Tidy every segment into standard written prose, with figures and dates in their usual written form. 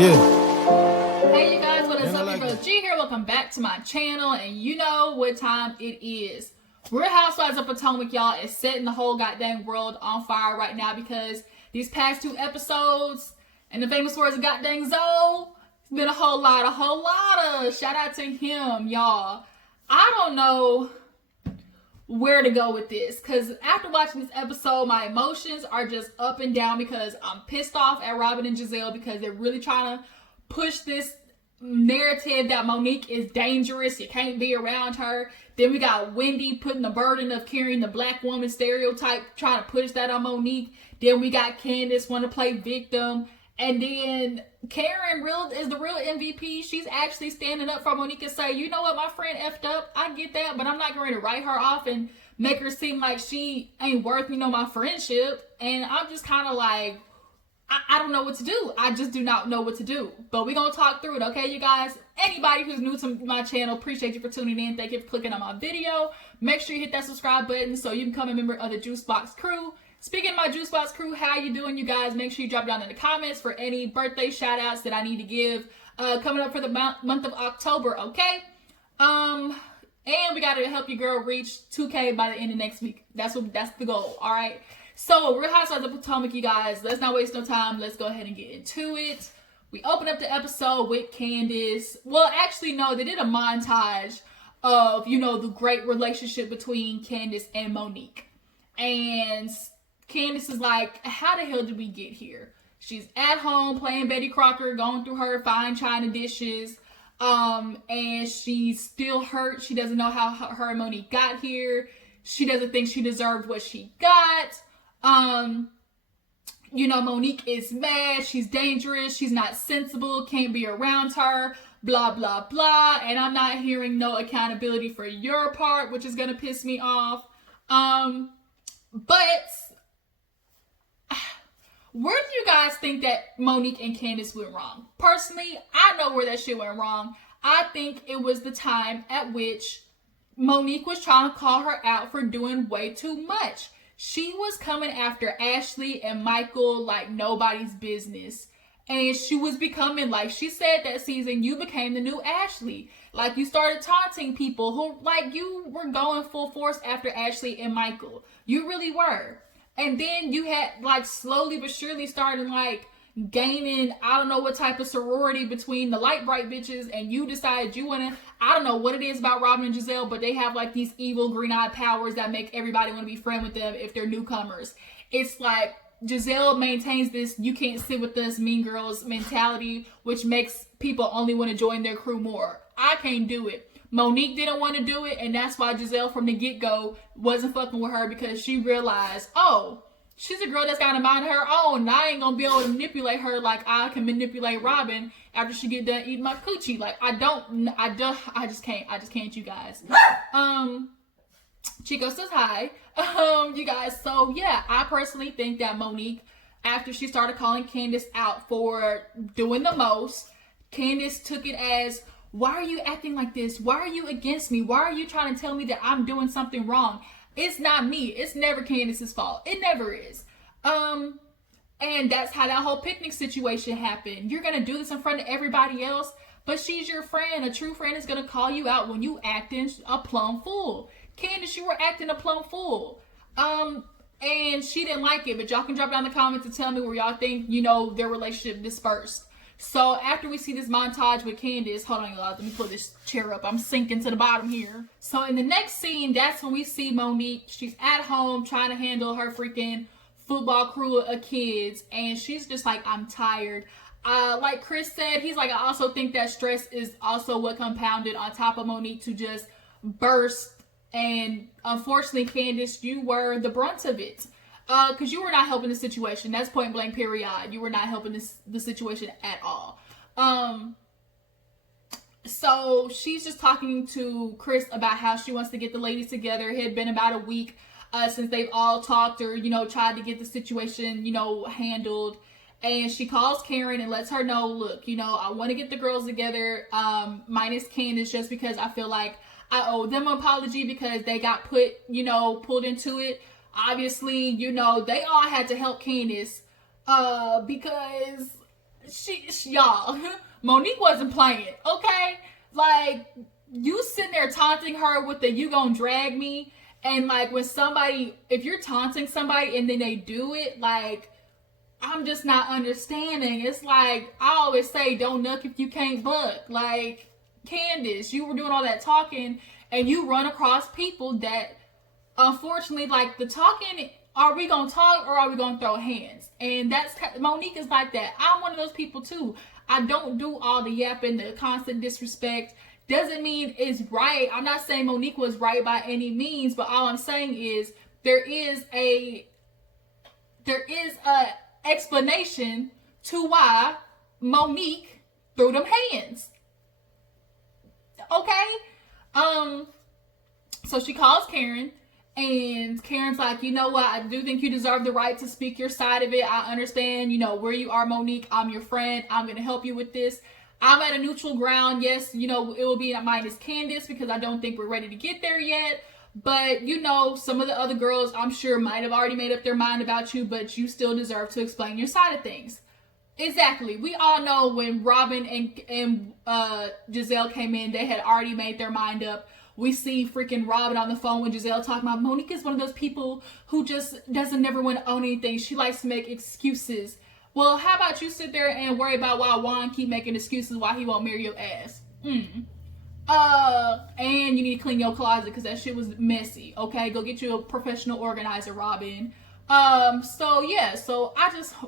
Hey you guys, what is up? Your girl G here. Welcome back to my channel, and you know what time it is. We're Housewives of Potomac, y'all. It's setting the whole goddamn world on fire right now because these past 2 episodes, and the famous words of goddamn Zoe, it's been a whole lot of shout out to him, y'all. I don't know where to go with this, because after watching this episode, my emotions are just up and down because I'm pissed off at Robin and Giselle because they're really trying to push this narrative that Monique is dangerous, you can't be around her. Then we got Wendy putting the burden of carrying the black woman stereotype, trying to push that on Monique. Then we got Candiace want to play victim, and then Karen is the real MVP. She's actually standing up for Monique and say, you know what, my friend effed up, I get that, but I'm not going to write her off and make her seem like she ain't worth, my friendship. And I'm just kind of like, I don't know what to do. I just do not know what to do. But we're going to talk through it, okay, you guys? Anybody who's new to my channel, appreciate you for tuning in. Thank you for clicking on my video. Make sure you hit that subscribe button so you can become a member of the Juice Box crew. Speaking of my Juice Box crew, how you doing, you guys? Make sure you drop down in the comments for any birthday shout outs that I need to give coming up for the month of October, okay? And we got to help your girl reach 2K by the end of next week. That's the goal, all right? So, Real Housewives of Potomac, you guys. Let's not waste no time. Let's go ahead and get into it. We open up the episode with Candiace. Well, actually, no, they did a montage of, the great relationship between Candiace and Monique. And Candiace is like, how the hell did we get here? She's at home playing Betty Crocker, going through her fine china dishes. And she's still hurt. She doesn't know how her and Monique got here. She doesn't think she deserved what she got. Monique is mad, she's dangerous, she's not sensible, can't be around her, blah, blah, blah, and I'm not hearing no accountability for your part, which is gonna piss me off. But where do you guys think that Monique and Candiace went wrong? Personally, I know where that shit went wrong. I think it was the time at which Monique was trying to call her out for doing way too much. She was coming after Ashley and Michael like nobody's business. And she was becoming, like she said that season, you became the new Ashley. Like, you started taunting people who, like, you were going full force after Ashley and Michael. You really were. And then you had, like, slowly but surely started, like, gaining, I don't know what type of sorority between the light bright bitches, and you decided you want to, I don't know what it is about Robin and Giselle, but they have like these evil green-eyed powers that make everybody want to be friends with them if they're newcomers. It's like Giselle maintains this you can't sit with us mean girls mentality, which makes people only want to join their crew more. I can't do it. Monique didn't want to do it, and that's why Giselle from the get-go wasn't fucking with her, because she realized, oh, she's a girl that's got a mind of her own, and I ain't gonna be able to manipulate her like I can manipulate Robin after she get done eating my coochie. Like, I just can't, you guys. Chico says hi. You guys, so yeah, I personally think that Monique, after she started calling Candiace out for doing the most, Candiace took it as, why are you acting like this? Why are you against me? Why are you trying to tell me that I'm doing something wrong? It's not me. It's never Candiace's fault. It never is. And that's how that whole picnic situation happened. You're going to do this in front of everybody else, but she's your friend. A true friend is going to call you out when you acting a plumb fool. Candiace, you were acting a plumb fool. And she didn't like it, but y'all can drop down in the comments and tell me where y'all think, their relationship dispersed. So after we see this montage with Candiace, hold on, y'all, let me pull this chair up. I'm sinking to the bottom here. So in the next scene, that's when we see Monique. She's at home trying to handle her freaking football crew of kids, and she's just like, I'm tired. Like Chris said, he's like, I also think that stress is also what compounded on top of Monique to just burst. And unfortunately, Candiace, you were the brunt of it. Because you were not helping the situation. That's point blank, period. You were not helping the situation at all. So she's just talking to Chris about how she wants to get the ladies together. It had been about a week since they've all talked or, tried to get the situation, handled. And she calls Karen and lets her know, look, I want to get the girls together, minus Candiace, just because I feel like I owe them an apology because they got pulled into it. Obviously, they all had to help Candiace because y'all, Monique wasn't playing, okay? Like, you sitting there taunting her with the "you gonna drag me," and like when somebody, if you're taunting somebody and then they do it, like, I'm just not understanding. It's like, I always say, don't nuck if you can't buck. Like, Candiace, you were doing all that talking and you run across people that, unfortunately, like, the talking, are we gonna talk or are we gonna throw hands? And that's, Monique is like that. I'm one of those people too. I don't do all the yapping, the constant disrespect. Doesn't mean it's right. I'm not saying Monique was right by any means, but all I'm saying is there is a explanation to why Monique threw them hands. Okay? So she calls Karen, and Karen's like, you know what, I do think you deserve the right to speak your side of it. I understand, you know, where you are, Monique. I'm your friend. I'm going to help you with this. I'm at a neutral ground. Yes, you know, it will be minus Candiace because I don't think we're ready to get there yet. But, you know, some of the other girls, I'm sure, might have already made up their mind about you, but you still deserve to explain your side of things. Exactly. We all know when Robin and Giselle came in, they had already made their mind up. We see freaking Robin on the phone with Giselle talking about Monique is one of those people who just doesn't never want to own anything. She likes to make excuses. Well, how about you sit there and worry about why Juan keep making excuses why he won't marry your ass? And you need to clean your closet because that shit was messy. Okay, go get you a professional organizer, Robin. So yeah, so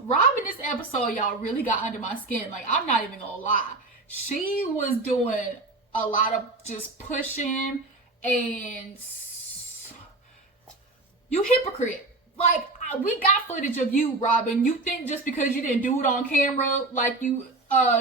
Robin this episode, y'all, really got under my skin. Like, I'm not even gonna lie. She was doing a lot of just pushing, and you hypocrite. Like, we got footage of you, Robin. You think just because you didn't do it on camera, like you,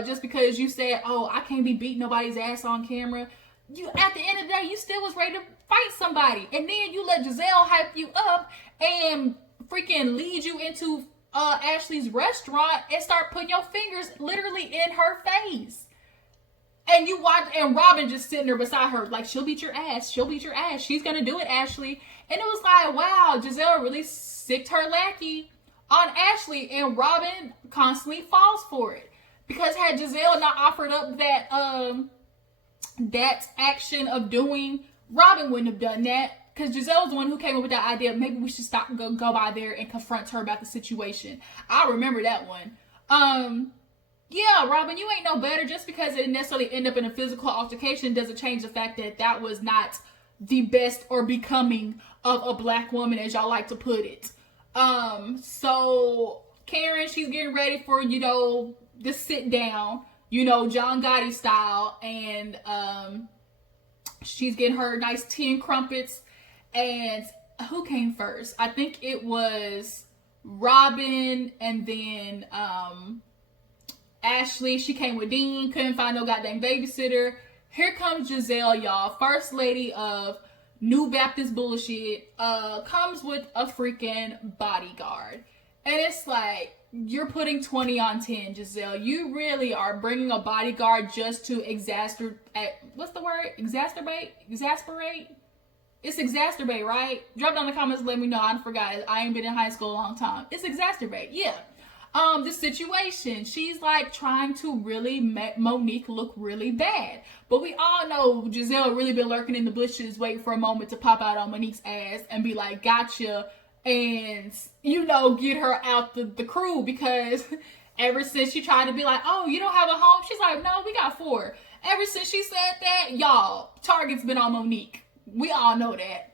just because you said, oh, I can't be beating nobody's ass on camera, you, at the end of the day, you still was ready to fight somebody. And then you let Giselle hype you up and freaking lead you into Ashley's restaurant and start putting your fingers literally in her face. And you watch, and Robin just sitting there beside her, like, she'll beat your ass. She'll beat your ass. She's gonna do it, Ashley. And it was like, wow, Giselle really sicked her lackey on Ashley, and Robin constantly falls for it. Because had Giselle not offered up that action of doing, Robin wouldn't have done that. Because Giselle's the one who came up with that idea. Maybe we should stop and go by there and confront her about the situation. I remember that one. Yeah, Robin, you ain't no better. Just because it didn't necessarily end up in a physical altercation doesn't change the fact that that was not the best or becoming of a black woman, as y'all like to put it. So Karen, she's getting ready for, you know, the sit down, you know, John Gotti style, and she's getting her nice tea and crumpets. And who came first? I think it was Robin, and then Ashley. She came with Dean, couldn't find no goddamn babysitter. Here comes Giselle, y'all, first lady of New Baptist bullshit, comes with a freaking bodyguard. And it's like, you're putting 20 on 10, Giselle. You really are bringing a bodyguard just to exasperate. What's the word? Exasperate? It's exacerbate, right? Drop down in the comments and let me know. I forgot. I ain't been in high school a long time. It's exacerbate, yeah. The situation. She's like trying to really make Monique look really bad. But we all know Giselle really been lurking in the bushes waiting for a moment to pop out on Monique's ass and be like, gotcha. And, you know, get her out the crew, because ever since she tried to be like, oh, you don't have a home? She's like, no, we got 4. Ever since she said that, y'all, target's been on Monique. We all know that.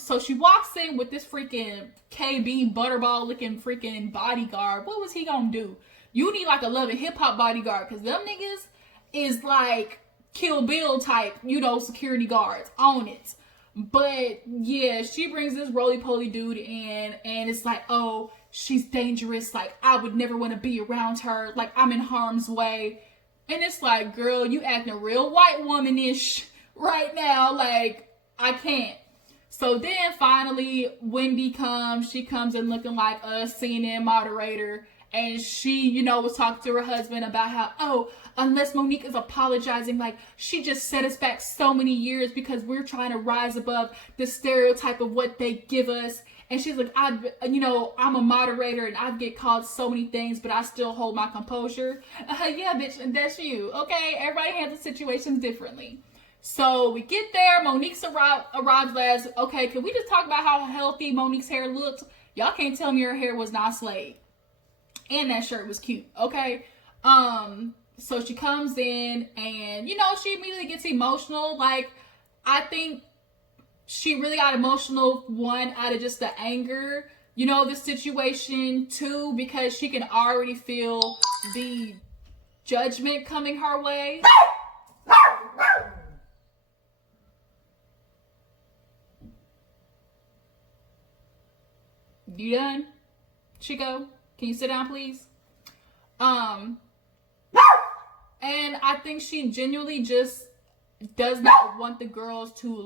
So she walks in with this freaking KB butterball looking freaking bodyguard. What was he gonna do? You need like a Love and Hip Hop bodyguard, because them niggas is like Kill Bill type, you know, security guards on it. But yeah, she brings this roly-poly dude in, and it's like, oh, she's dangerous. Like, I would never want to be around her. Like, I'm in harm's way. And it's like, girl, you acting real white womanish right now. Like, I can't. So then finally, Wendy comes. She comes in looking like a CNN moderator. And she, you know, was talking to her husband about how, oh, unless Monique is apologizing, like, she just set us back so many years because we're trying to rise above the stereotype of what they give us. And she's like, I'm a moderator and I get called so many things, but I still hold my composure. Yeah, bitch, that's you. Okay, everybody handles situations differently. So we get there. Monique's arrives last. Okay, can we just talk about how healthy Monique's hair looked? Y'all can't tell me her hair was not slayed. And that shirt was cute. Okay. So she comes in and, she immediately gets emotional. Like, I think she really got emotional, one, out of just the anger, the situation, two, because she can already feel the judgment coming her way. You done? Chico, can you sit down, please? And I think she genuinely just does not want the girls to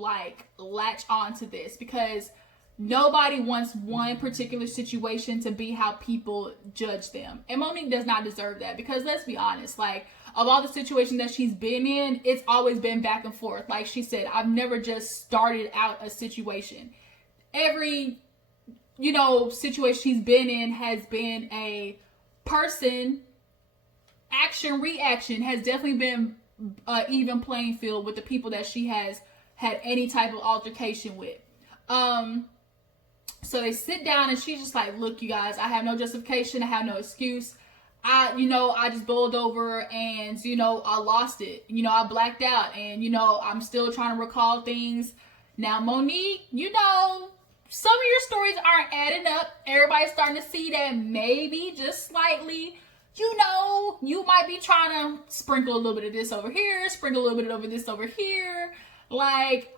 latch onto this, because nobody wants one particular situation to be how people judge them. And Monique does not deserve that, because let's be honest, of all the situations that she's been in, it's always been back and forth. Like she said, I've never just started out a situation. Every situation she's been in has been a person action reaction, has definitely been even playing field with the people that she has had any type of altercation with. So they sit down and she's just like, look, you guys, I have no justification, I have no excuse. I just bowled over and I lost it. I blacked out, and I'm still trying to recall things. Now, Monique, some of your stories aren't adding up. Everybody's starting to see that maybe just slightly, you might be trying to sprinkle a little bit of this over here, sprinkle a little bit of this over here. Monique,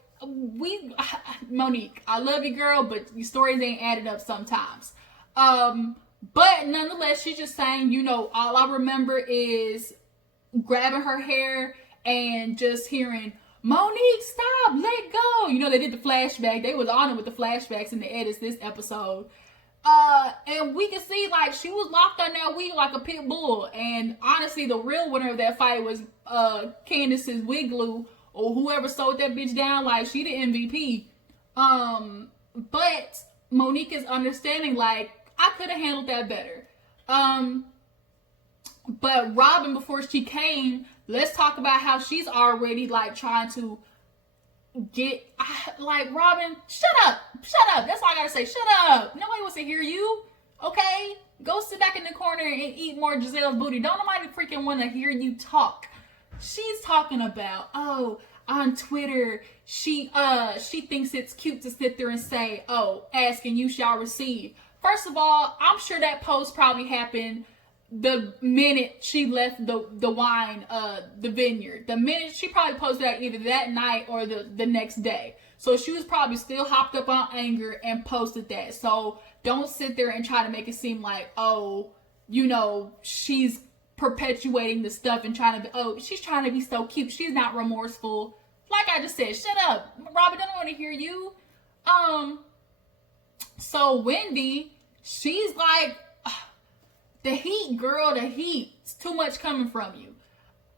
I love you, girl, but your stories ain't added up sometimes. But nonetheless, she's just saying, all I remember is grabbing her hair and just hearing, Monique, stop, let go. They did the flashback. They was on it with the flashbacks in the edits this episode. And we can see, she was locked on that wheel like a pit bull. And honestly, the real winner of that fight was Candiace's wig glue, or whoever sold that bitch down. She the MVP. But Monique is understanding, I could have handled that better. But Robin, before she came, let's talk about how she's already trying to get Robin, shut up. That's all I gotta say. Shut up. Nobody wants to hear you. Okay, go sit back in the corner and eat more Giselle's booty. Don't nobody freaking want to hear you talk. She's talking about, on Twitter, she thinks it's cute to sit there and say, ask and you shall receive. First of all, I'm sure that post probably happened the minute she left the wine, the vineyard. The minute she probably posted that either that night or the next day. So she was probably still hopped up on anger and posted that. So don't sit there and try to make it seem like, she's perpetuating the stuff and trying to be, she's trying to be so cute. She's not remorseful. Like I just said, shut up. Robin, don't want to hear you. So Wendy, she's like, the heat, girl, the heat. It's too much coming from you.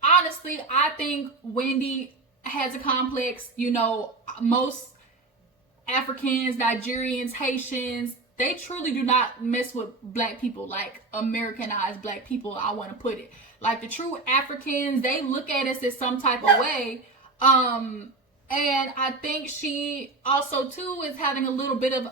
Honestly, I think Wendy has a complex. Most Africans, Nigerians, Haitians, they truly do not mess with black people like Americanized black people, I want to put it. The true Africans, they look at us as some type of way. And I think she also, too, is having a little bit of,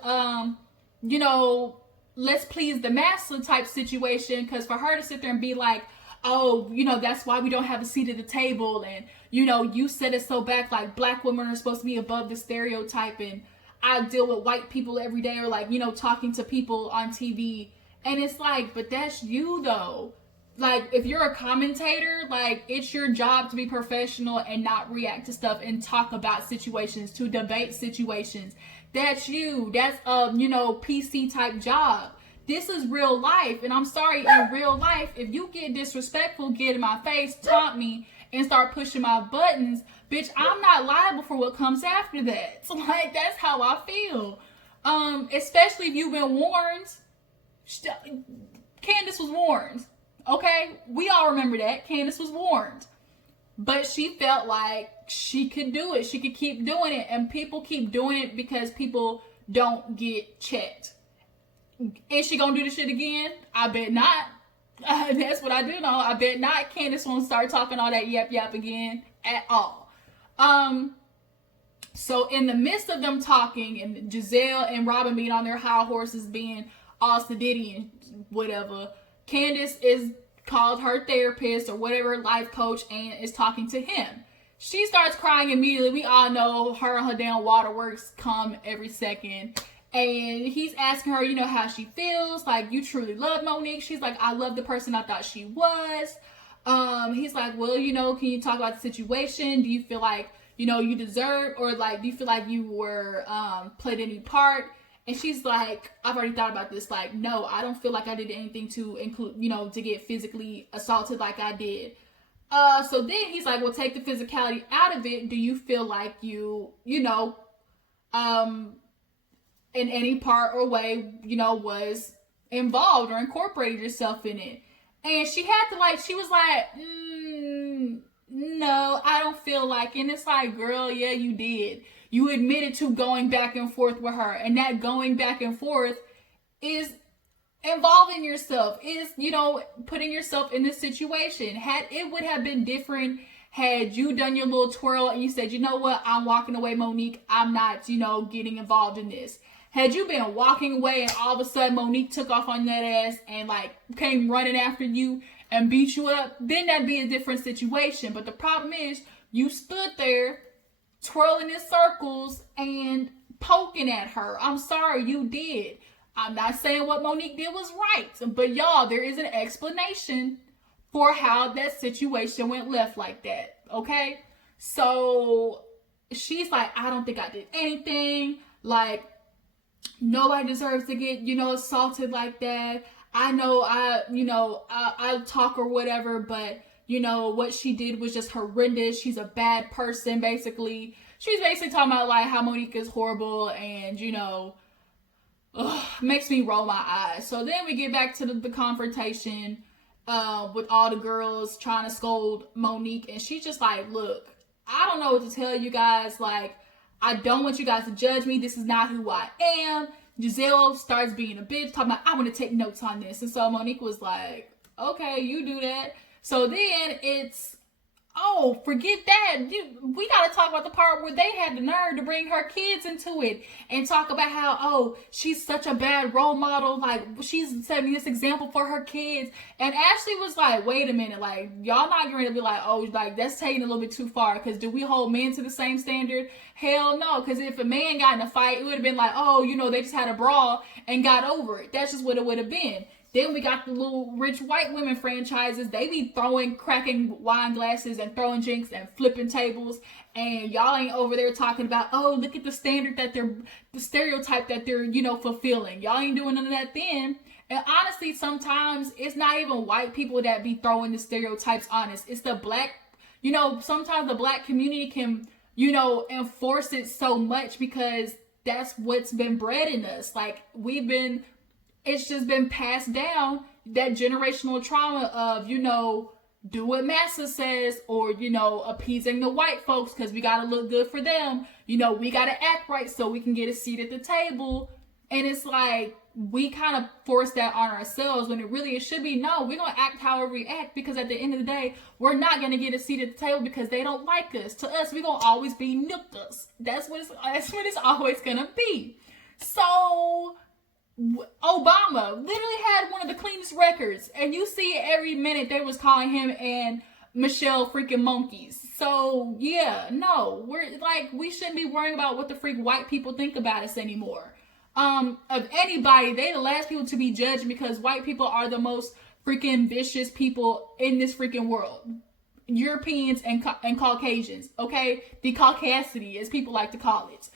let's please the master type situation, because for her to sit there and be like, that's why we don't have a seat at the table, and you set it so back, black women are supposed to be above the stereotype, and I deal with white people every day, or talking to people on TV, and it's but that's you though. If you're a commentator, it's your job to be professional and not react to stuff and talk about situations, to debate situations. That's you. That's PC type job. This is real life. And I'm sorry, in real life, if you get disrespectful, get in my face, taunt me, and start pushing my buttons, bitch, I'm not liable for what comes after that. So, that's how I feel. Especially if you've been warned. Candiace was warned. Okay? We all remember that. Candiace was warned. But she felt like she could do it. She could keep doing it. And people keep doing it because people don't get checked. Is she gonna do the shit again? I bet not. That's what I do know. I bet not. Candiace won't start talking all that yap again at all. So in the midst of them talking and Giselle and Robin being on their high horses, being all sedity and whatever, Candiace is called her therapist or whatever, life coach, and is talking to him. She starts crying immediately. We all know her and her damn waterworks come every second. And he's asking her, how she feels. Like, you truly love Monique. She's like, I love the person I thought she was. He's like, well, can you talk about the situation? Do you feel like, you deserve, or like, do you feel like you were played any part? And she's like, I've already thought about this. Like, no, I don't feel like I did anything to include, to get physically assaulted like I did. So then he's like, well, take the physicality out of it. Do you feel like you, in any part or way, was involved or incorporated yourself in it? And she had to she was like, no, I don't feel like it. And it's like, girl, yeah, you did. You admitted to going back and forth with her. And that going back and forth is involving yourself, is, putting yourself in this situation. It would have been different had you done your little twirl and you said, you know what, I'm walking away, Monique. I'm not, getting involved in this. Had you been walking away and all of a sudden Monique took off on that ass and came running after you and beat you up, then that'd be a different situation. But the problem is you stood there twirling in circles and poking at her. I'm sorry, you did. I'm not saying what Monique did was right, but y'all, there is an explanation for how that situation went left like that, okay? So she's like, I don't think I did anything. Nobody deserves to get, assaulted like that. I know I talk or whatever, but, what she did was just horrendous. She's a bad person, basically. She's basically talking about, how Monique is horrible and, makes me roll my eyes. So then we get back to the confrontation with all the girls trying to scold Monique. And she's just like, look, I don't know what to tell you guys. I don't want you guys to judge me. This is not who I am. Giselle starts being a bitch, talking about, I want to take notes on this. And so Monique was like, okay, you do that. So then it's, oh, forget that. We got to talk about the part where they had the nerve to bring her kids into it and talk about how, oh, she's such a bad role model. She's setting this example for her kids. And Ashley was like, wait a minute. Y'all not going to be like, oh, that's taking a little bit too far. Because do we hold men to the same standard? Hell no. Because if a man got in a fight, it would have been like, oh, they just had a brawl and got over it. That's just what it would have been. Then we got the little rich white women franchises. They be cracking wine glasses and throwing drinks and flipping tables. And y'all ain't over there talking about, oh, look at the stereotype that they're, fulfilling. Y'all ain't doing none of that then. And honestly, sometimes it's not even white people that be throwing the stereotypes on us. It's the black, sometimes the black community can, enforce it so much because that's what's been bred in us. It's just been passed down, that generational trauma of, do what massa says, or, appeasing the white folks because we got to look good for them. We got to act right so we can get a seat at the table. And it's we kind of force that on ourselves when it should be, no, we're going to act however we act, because at the end of the day, we're not going to get a seat at the table because they don't like us. To us, we're going to always be nuked. That's what it's always going to be. So Obama literally had one of the cleanest records, and you see every minute they was calling him and Michelle freaking monkeys. So yeah, no, we shouldn't be worrying about what the freak white people think about us anymore. Of anybody, they the last people to be judged, because white people are the most freaking vicious people in this freaking world. Europeans and Caucasians, okay? The Caucasity, as people like to call it.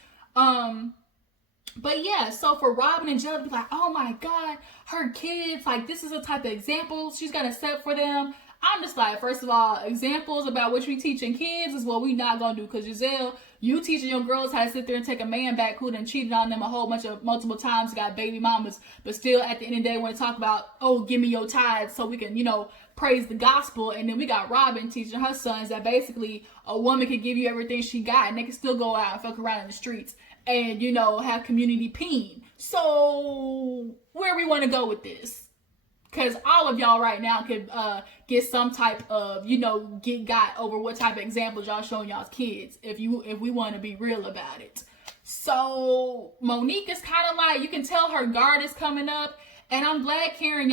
But yeah, so for Robin and Jill to be like, oh my God, her kids, this is the type of example she's going to set for them. I'm just like, first of all, examples about what we teaching kids is what we not going to do. Because Giselle, you teaching your girls how to sit there and take a man back who done cheated on them multiple times, got baby mamas, but still at the end of the day want to talk about, oh, give me your tithes so we can, praise the gospel. And then we got Robin teaching her sons that basically a woman can give you everything she got and they can still go out and fuck around in the streets. and, you know, have community peen. So where we want to go with this? Because all of y'all right now could get some type of, you know, got over what type of examples y'all showing y'all's kids, if we want to be real about it. So Monique is kind of like, you can tell her guard is coming up. And I'm glad Karen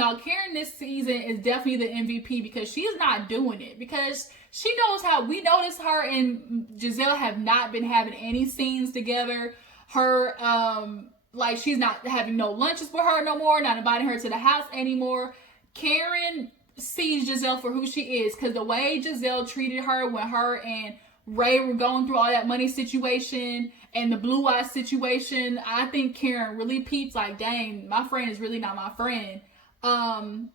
this season is definitely the MVP, because she's not doing it. Because she knows how, we noticed her and Giselle have not been having any scenes together. Her, like, she's not having no lunches with her no more, not inviting her to the house anymore. Karen sees Giselle for who she is, because the way Giselle treated her when her and Ray were going through all that money situation and the Blue Eyes situation, I think Karen really peeped like, dang, my friend is really not my friend. And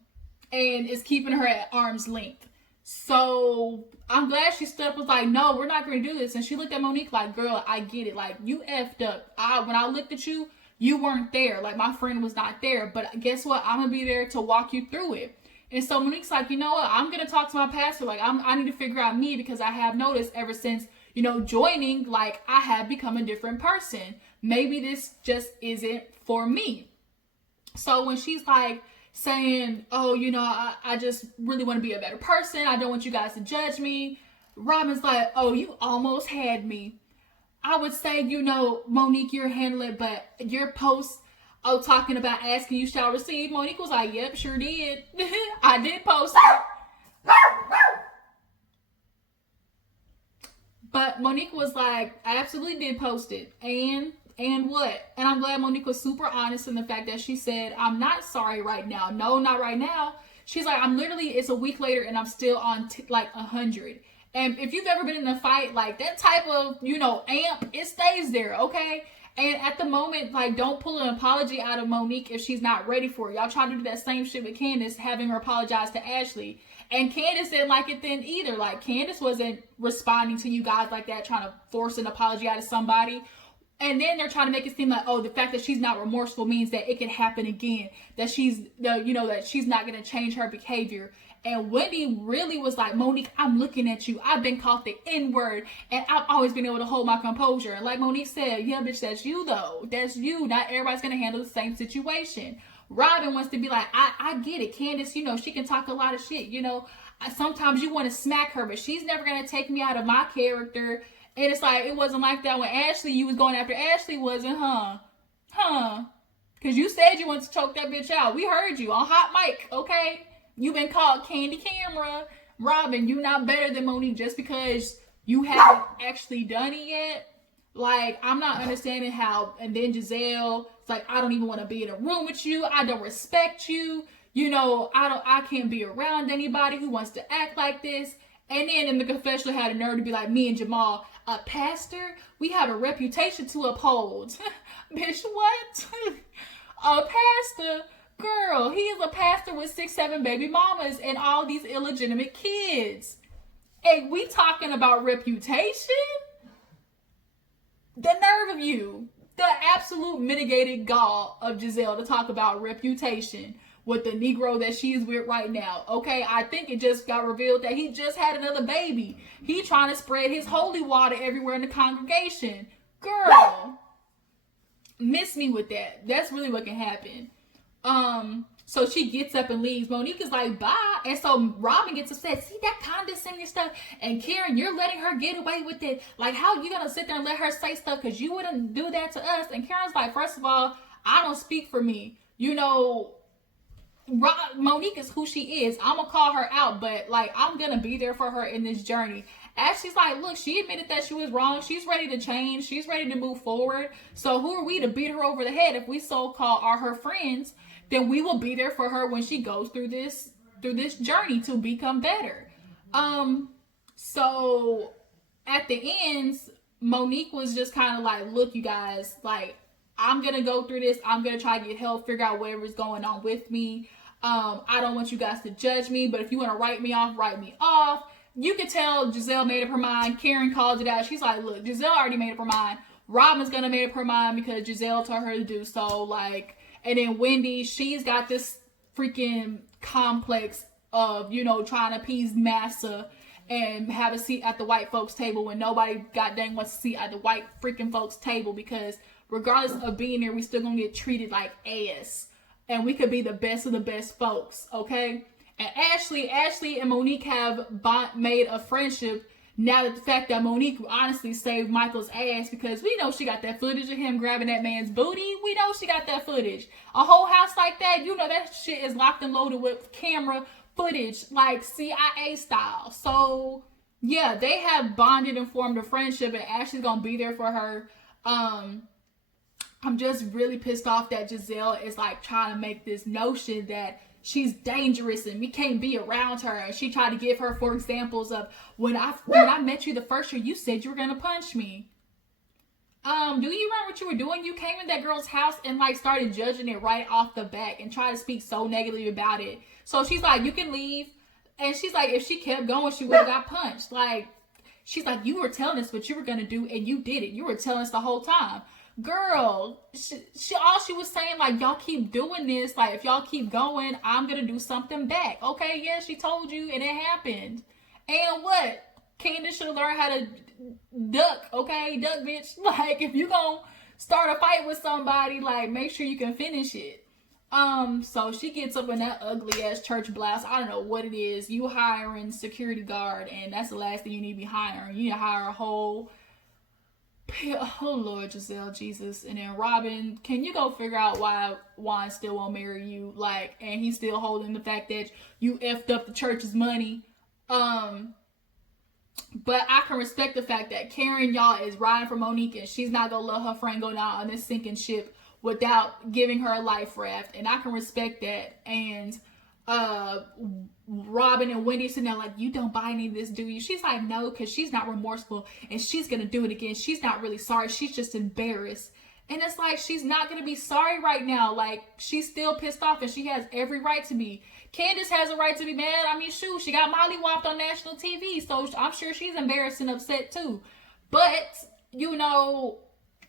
is keeping her at arm's length. So I'm glad she stood up, was like, no, we're not going to do this. And she looked at Monique like, girl, I get it. Like, you effed up. When I looked at you, you weren't there. Like, my friend was not there. But guess what? I'm going to be there to walk you through it. And so Monique's like, you know what? I'm going to talk to my pastor. Like, I need to figure out me, because I have noticed ever since, you know, joining, like, I have become a different person. Maybe this just isn't for me. So when she's like saying, oh, you know, I just really want to be a better person. I don't want you guys to judge me. Robin's like, oh, you almost had me. I would say, you know, Monique, you're handling it, but your post, oh, talking about asking you shall receive, Monique was like, yep, sure did. I did post it. But Monique was like, I absolutely did post it. And what? And I'm glad Monique was super honest in the fact that she said, I'm not sorry right now. No, not right now. She's like, I'm literally, it's a week later and I'm still on like 100. And if you've ever been in a fight, like that type of, you know, amp, it stays there, okay? And at the moment, like, don't pull an apology out of Monique if she's not ready for it. Y'all try to do that same shit with Candiace, having her apologize to Ashley. And Candiace didn't like it then either. Like, Candiace wasn't responding to you guys like that, trying to force an apology out of somebody. And then they're trying to make it seem like, oh, the fact that she's not remorseful means that it can happen again. That she's, that she's not going to change her behavior. And Wendy really was like, Monique, I'm looking at you. I've been called the N-word, and I've always been able to hold my composure. And like Monique said, yeah, bitch, that's you, though. That's you. Not everybody's going to handle the same situation. Robin wants to be like, I get it. Candiace, you know, she can talk a lot of shit. You know, sometimes you want to smack her, but she's never going to take me out of my character. And it's like, it wasn't like that when Ashley, you was going after Ashley, wasn't, huh? Because you said you wanted to choke that bitch out. We heard you on hot mic, okay? You've been called Candy Camera. Robin, you not better than Monique just because you haven't actually done it yet. Like, I'm not understanding how, and then Giselle, it's like, I don't even want to be in a room with you. I don't respect you. You know, I can't be around anybody who wants to act like this. And then in the confessional had a nerve to be like, me and Jamal, a pastor, we have a reputation to uphold. Bitch, what? A pastor? Girl, he is a pastor with 6-7 baby mamas and all these illegitimate kids. And we talking about reputation? The nerve of you. The absolute mitigated gall of Giselle to talk about reputation with the Negro that she is with right now. Okay, I think it just got revealed that he just had another baby. He trying to spread his holy water everywhere in the congregation. Girl, miss me with that. That's really what can happen. So she gets up and leaves. Monique is like, bye. And so Robin gets upset. See that condescending stuff? And Karen, you're letting her get away with it. Like, how you gonna sit there and let her say stuff? Because you wouldn't do that to us. And Karen's like, first of all, I don't speak for me. You know, Monique is who she is. I'm gonna call her out, but like, I'm gonna be there for her in this journey. Ashley's like, look, she admitted that she was wrong. She's ready to change. She's ready to move forward. So who are we to beat her over the head? If we so-called are her friends, then we will be there for her when she goes through this journey to become better. So at the ends, Monique was just kind of like, look, you guys, like, I'm gonna go through this. I'm gonna try to get help, figure out whatever's going on with me. I don't want you guys to judge me, but if you want to write me off, write me off. You could tell Giselle made up her mind. Karen called it out. She's like, look, Giselle already made up her mind. Robin's gonna make up her mind because Giselle told her to do so. Like, and then Wendy, she's got this freaking complex of, you know, trying to appease Massa. and have a seat at the white folks table when nobody goddamn wants to sit at the white freaking folks table, because regardless of being there, we still gonna get treated like ass. And we could be the best of the best folks, okay? And Ashley and Monique have made a friendship now that the fact that Monique honestly saved Michael's ass, because we know she got that footage of him grabbing that man's booty. We know she got that footage. A whole house like that, you know that shit is locked and loaded with camera footage, like CIA style. So, yeah, they have bonded and formed a friendship, and Ashley's gonna be there for her. I'm just really pissed off that Giselle is like trying to make this notion that she's dangerous and we can't be around her. And she tried to give her for examples of when I met you the first year, you said you were gonna punch me. Do you remember what you were doing? You came in that girl's house and like started judging it right off the bat and tried to speak so negatively about it. So she's like, you can leave. And she's like, if she kept going, she would have got punched. Like, she's like, you were telling us what you were gonna do and you did it. You were telling us the whole time. Girl, she was saying, like, y'all keep doing this, like, if y'all keep going, I'm gonna do something back. Okay, yeah, she told you, and it happened. And what? Candiace should have learned how to duck, okay? Duck, bitch. Like, if you gonna start a fight with somebody, like, make sure you can finish it. So she gets up in that ugly-ass church blouse. I don't know what it is. You hiring security guard, and that's the last thing you need to be hiring. You need to hire a whole... Oh Lord, Giselle, Jesus. And then Robin, can you go figure out why Juan still won't marry you? Like, and he's still holding the fact that you effed up the church's money. But I can respect the fact that Karen, y'all, is riding for Monique, and she's not gonna let her friend go down on this sinking ship without giving her a life raft. And I can respect that. And Robin and Wendy sitting there like, you don't buy any of this, do you? She's like, no, because she's not remorseful and she's gonna do it again. She's not really sorry, she's just embarrassed. And it's like, she's not gonna be sorry right now. Like, she's still pissed off and she has every right to be. Candiace has a right to be mad. I mean, shoot, she got mollywopped on national TV, so I'm sure she's embarrassed and upset too. But, you know,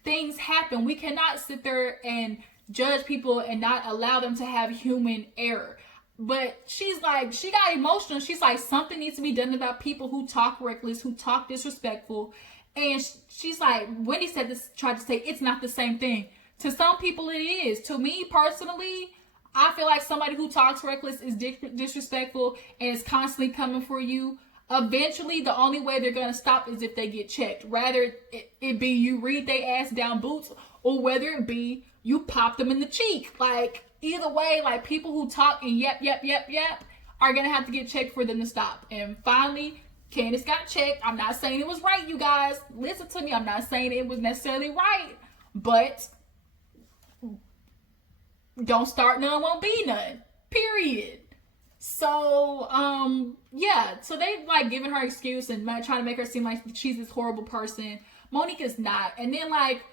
things happen. We cannot sit there and judge people and not allow them to have human error. But she's like, she got emotional. She's like, something needs to be done about people who talk reckless, who talk disrespectful. And she's like, Wendy said this, tried to say it's not the same thing. To some people it is. To me personally, I feel like somebody who talks reckless is disrespectful and is constantly coming for you. Eventually, the only way they're going to stop is if they get checked. Rather it be you read their ass down boots, or whether it be you pop them in the cheek. Like, either way, like, people who talk and yep are gonna have to get checked for them to stop. And finally, Candiace got checked. I'm not saying it was right, you guys. Listen to me. I'm not saying it was necessarily right, but don't start none, won't be none. Period. So, yeah. So they like giving her excuse and trying to make her seem like she's this horrible person. Monique is not. And then like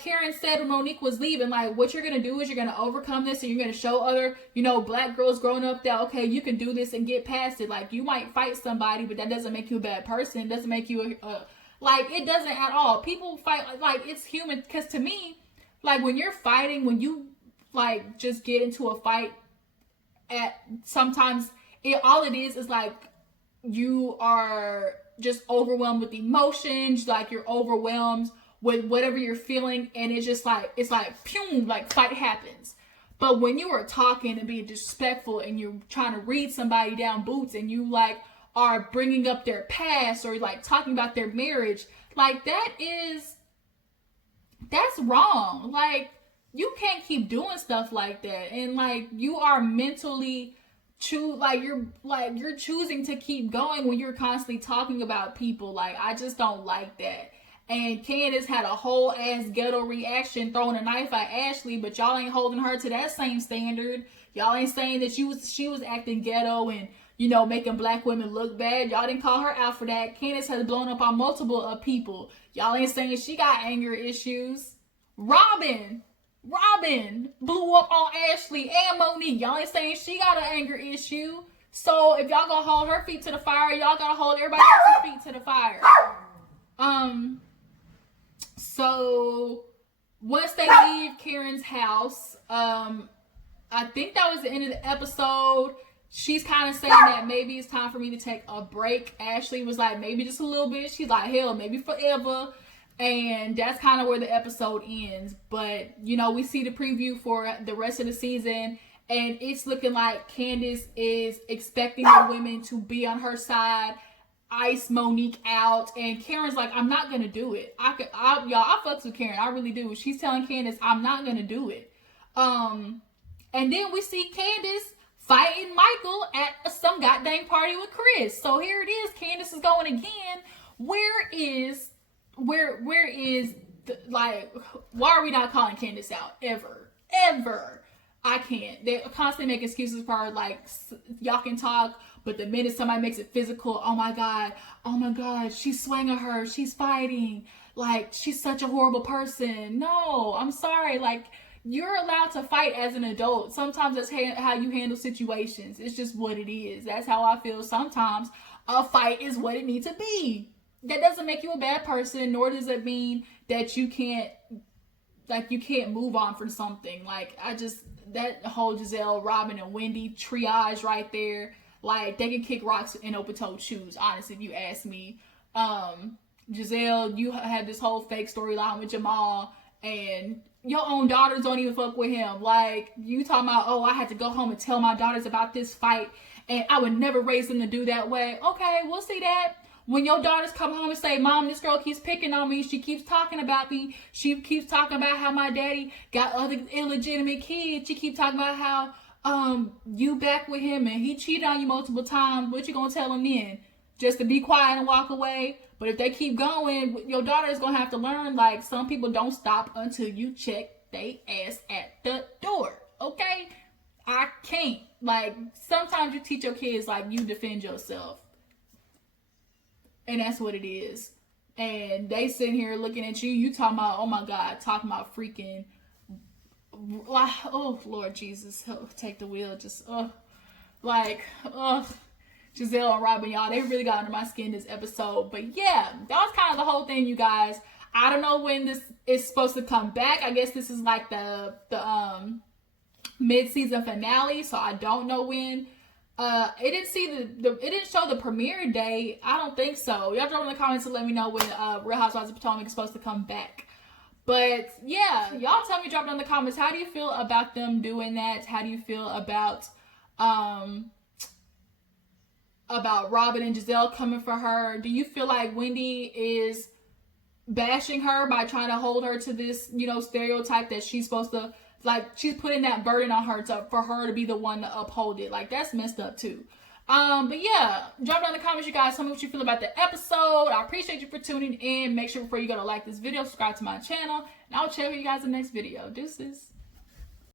Karen said when Monique was leaving, like, what you're going to do is you're going to overcome this and you're going to show other, you know, black girls growing up that, okay, you can do this and get past it. Like, you might fight somebody, but that doesn't make you a bad person. It doesn't make you like, it doesn't at all. People fight, like, it's human. Because to me, like, when you're fighting, when you, like, just get into a fight sometimes all it is like, you are just overwhelmed with emotions. Like, you're overwhelmed with whatever you're feeling, and it's just like, it's like, pew, like, fight happens. But when you are talking and being disrespectful and you're trying to read somebody down boots and you, like, are bringing up their past or, like, talking about their marriage, like, that's wrong. Like, you can't keep doing stuff like that. And, like, you are mentally you're choosing to keep going when you're constantly talking about people. Like, I just don't like that. And Candiace had a whole ass ghetto reaction, throwing a knife at Ashley, but y'all ain't holding her to that same standard. Y'all ain't saying that she was acting ghetto and, you know, making black women look bad. Y'all didn't call her out for that. Candiace has blown up on multiple people. Y'all ain't saying she got anger issues. Robin blew up on Ashley and Monique. Y'all ain't saying she got an anger issue. So if y'all gonna hold her feet to the fire, y'all gotta hold everybody else's feet to the fire. So once they leave Karen's house, I think that was the end of the episode. she's kind of saying that maybe it's time for me to take a break. Ashley was like, maybe just a little bit. She's like, hell, maybe forever. And that's kind of where the episode ends. But, you know, we see the preview for the rest of the season, and it's looking like Candiace is expecting the women to be on her side, ice Monique out, and Karen's like, I'm not gonna do it. I fucks with Karen, I really do. She's telling Candiace, I'm not gonna do it. And then we see Candiace fighting Michael at some goddamn party with Chris. So here it is, Candiace is going again. Where is like, why are we not calling Candiace out ever? I can't. They constantly make excuses for her, like, y'all can talk, but the minute somebody makes it physical, oh my god, she's swinging her, she's fighting, like, she's such a horrible person. No, I'm sorry, like, you're allowed to fight as an adult. Sometimes that's how you handle situations. It's just what it is. That's how I feel. Sometimes a fight is what it needs to be. That doesn't make you a bad person, nor does it mean that you can't move on from something. Like, that whole Giselle, Robin, and Wendy triage right there, like, they can kick rocks in open-toed shoes, honestly, if you ask me. Giselle, you had this whole fake storyline with Jamal, and your own daughters don't even fuck with him. Like, you talking about, oh, I had to go home and tell my daughters about this fight, and I would never raise them to do that way. Okay, we'll see that. When your daughters come home and say, Mom, this girl keeps picking on me, she keeps talking about me, she keeps talking about how my daddy got other illegitimate kids, she keeps talking about how you back with him and he cheated on you multiple times, what you gonna tell them then? Just to be quiet and walk away? But if they keep going, your daughter is gonna have to learn, like, some people don't stop until you check they ass at the door, okay? I can't. Like, sometimes you teach your kids, like, you defend yourself. And that's what it is. And they sitting here looking at you talking about, oh my God, talking about freaking, oh Lord Jesus, take the wheel, just, Giselle and Robin, y'all, they really got under my skin this episode. But yeah, that was kind of the whole thing, you guys. I don't know when this is supposed to come back. I guess this is like the mid-season finale, so I don't know when. It didn't show the premiere date. I don't think so. Y'all drop in the comments to let me know when Real Housewives of Potomac is supposed to come back. But yeah, y'all tell me, drop it in the comments. How do you feel about them doing that? How do you feel about Robin and Giselle coming for her? Do you feel like Wendy is bashing her by trying to hold her to this, you know, stereotype that she's supposed to, like, she's putting that burden on her for her to be the one to uphold it? Like, that's messed up too. But yeah, drop down in the comments, you guys. Tell me what you feel about the episode. I appreciate you for tuning in. Make sure before you go to like this video, subscribe to my channel, and I'll check you guys in the next video. Deuces.